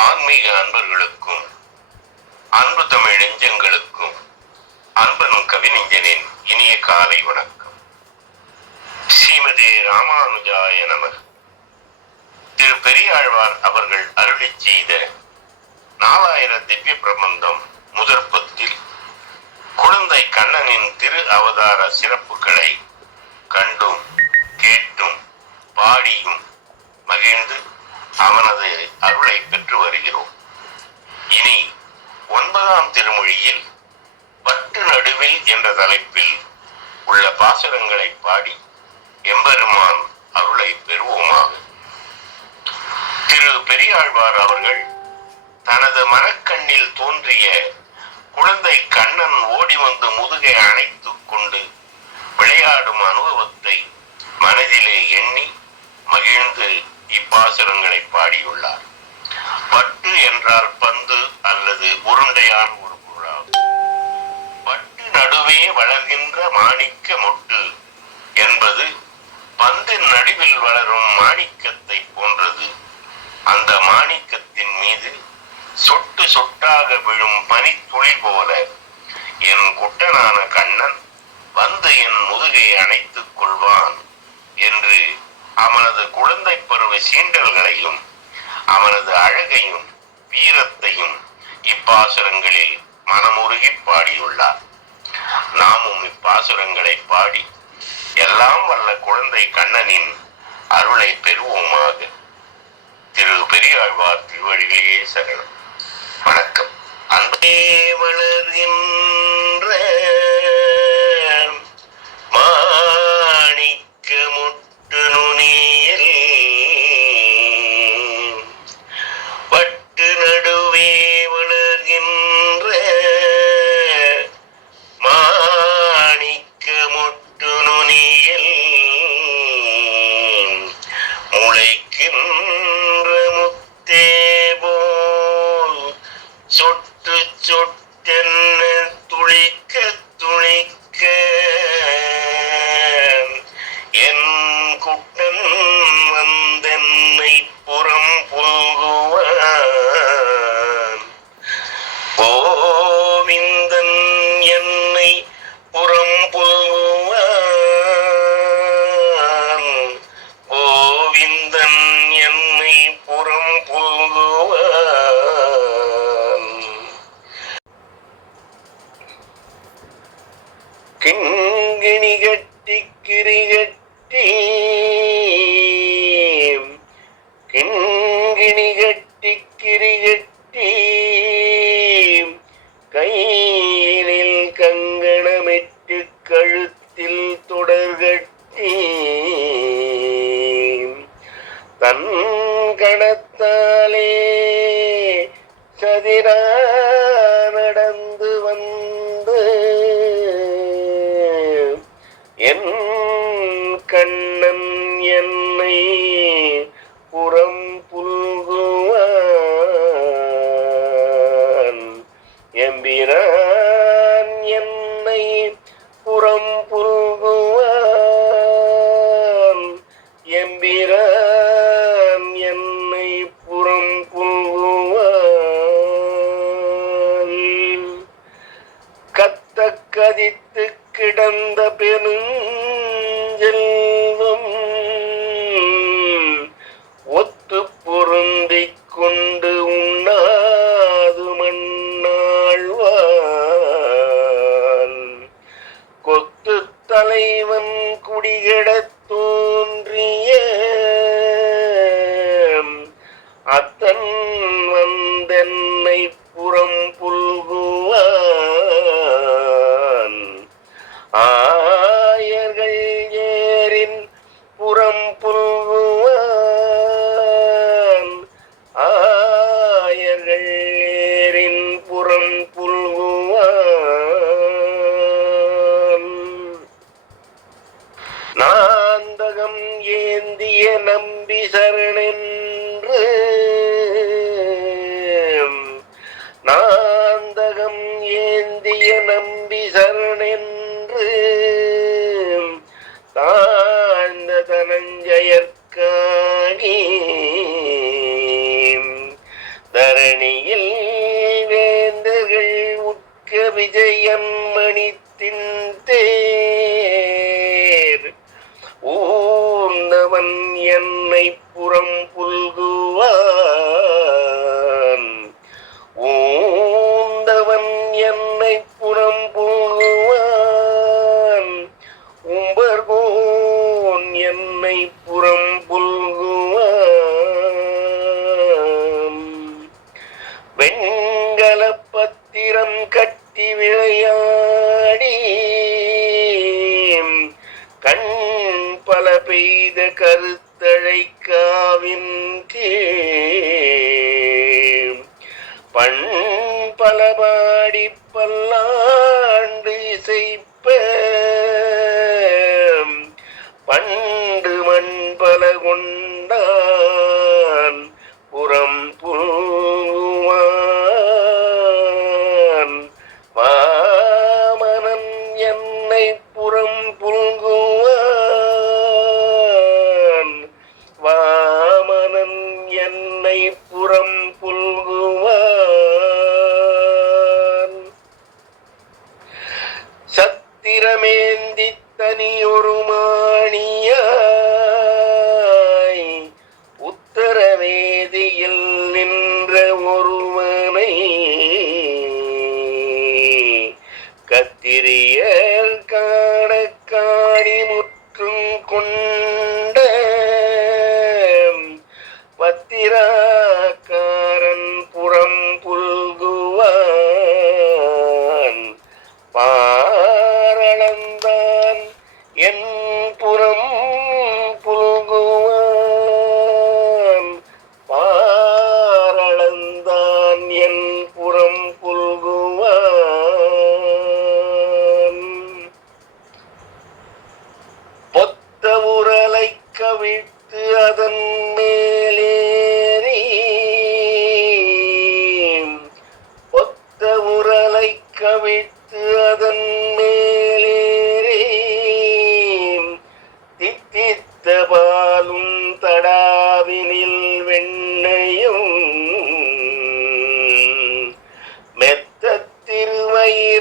ஆன்மீக அன்பர்களுக்கும் அன்பு தமிழ் நெஞ்சங்களுக்கும் அன்பனும் கவிநெஞ்சனின் இனிய காலை வணக்கம். ஸ்ரீமதே ராமானுஜாய நமர் திரு பெரியாழ்வார் அவர்கள் அருளி செய்த நாலாயிர திவ்ய பிரபந்தம் முதற் பத்தில் குழந்தை கண்ணனின் திரு அவதார சிறப்புகளை கண்டும் கேட்டும் பாடியும் மகிழ்ந்து அவனது அருளை பெற்று வருகிறோம். இனி ஒன்பதாம் திருமொழியில் பட்டு நடுவில் என்ற தலைப்பில் உள்ள பாசுரங்களை பாடி எம்பெருமான் அருளை பெறுவோமாக. திரு பெரியாழ்வார் அவர்கள் தனது மனக்கண்ணில் தோன்றிய குழந்தை கண்ணன் ஓடி வந்து முதுகை அணைத்துக் கொண்டு விளையாடும் அனுபவத்தை மனதிலே எண்ணி மகிழ்ந்து இப்பாசுரங்களை பாடியுள்ளார். பட்டு என்றால் பந்து அல்லது உருண்டையான ஒரு பொருளாகும். பட்டு நடுவே வளர்கின்ற மாணிக்க மொட்டு என்பது பந்தின் நடுவில் வளரும் மாணிக்கத்தை போன்றது. அந்த மாணிக்கத்தின் மீது சொட்டு சொட்டாக விழும் பனித்துளி போல என் குட்டனான கண்ணன் வந்து என் முதுகை அணைத்துக் கொள்வான் என்று அவனது குழந்தை பருவ சீண்டல்களையும் அவனது அழகையும் வீரத்தையும் இப்பாசுரங்களில் மனமுருகி பாடியுள்ளார். நாமும் இப்பாசுரங்களை பாடி எல்லாம் வல்ல குழந்தை கண்ணனின் அருளை பெறுவோமாக. திரு பெரியாழ்வார் திருவடிகளே சரணம். வணக்கம். அன்பே வளர்கின்ற gente கங்கணமிட்டு கழுத்தில் தொடர்கட்டி தன் கணத்தாலே சதிரா நடந்து வந்து என் கண்ணன் என்னை புறம் புல்குவான் கதித்து கிடந்த பெருஞ்செல்வம் ஒத்து பொருந்திக் கொண்டு உண்ணாது மண்ணாழ்வான். கொத்து தலைவன் குடிகெடத் தோன்றிய வந்தவன் என்னை புறம் புல்குவான். ஊந்தவன் என்னை புறம் புல்குவான். உம்பர்கோன் என்னை புறம் புல்குவான். வெண்கல பத்திரம் கட்டி விளையாடி பெய்த கருத்தழைக்காவின் கீழ் பண் பலபாடி பல்லாண்டு இசைப்ப வாமனன் என்னை புறம் புல்குவான். சத்திரமேந்தி தனியொரு மாணியாய் உத்தரவேதியில் நின்ற ஒருவனை கத்திரியர்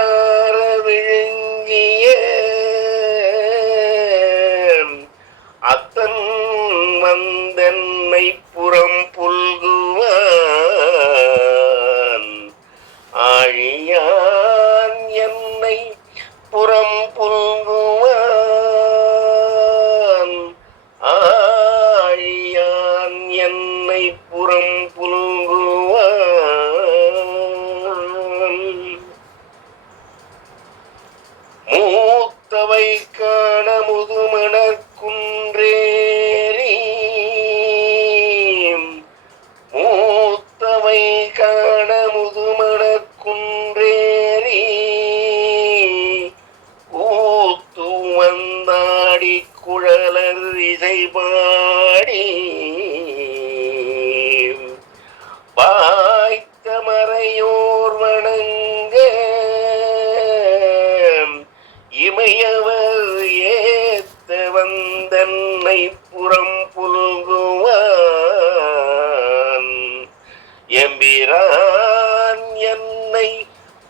திருவயிறார விழுங்கிய காண முதுமணக்குன்றேரி ஊத்து வந்தாடி குழலர் இசை பாடி பாய்த்த மறையோர் வணங்க. இமையவர் ஏத்த வந்தன்னை புறம் எம்பிரான் என்னை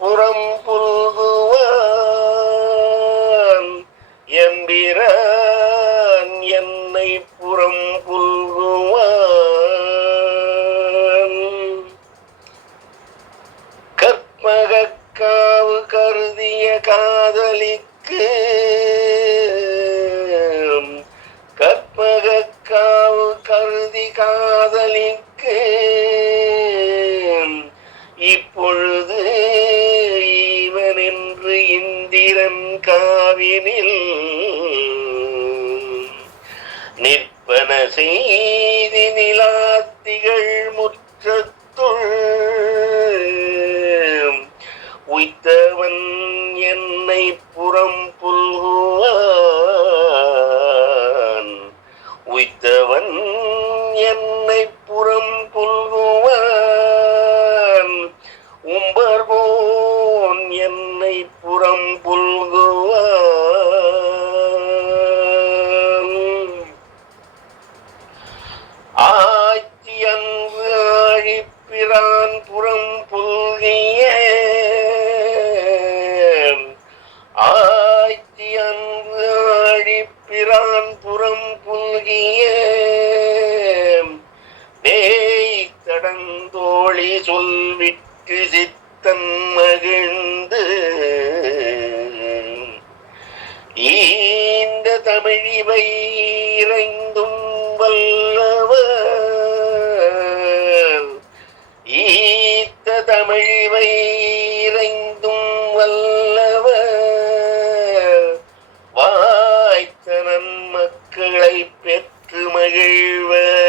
புறம் காவினில் நிற்பன செய்தி நிலாத்திகள் முற்றத்துள் உய்த்தவன் என்னை புறம் புல்குவான். உய்த்தவன் ஈந்த தமிழிவை இறைந்தும் வல்லவர் ஈத்த தமிழிவை இறைந்தும் வல்லவர் வாய்த்த நன்மக்களை பெற்று மகிழ்வர்.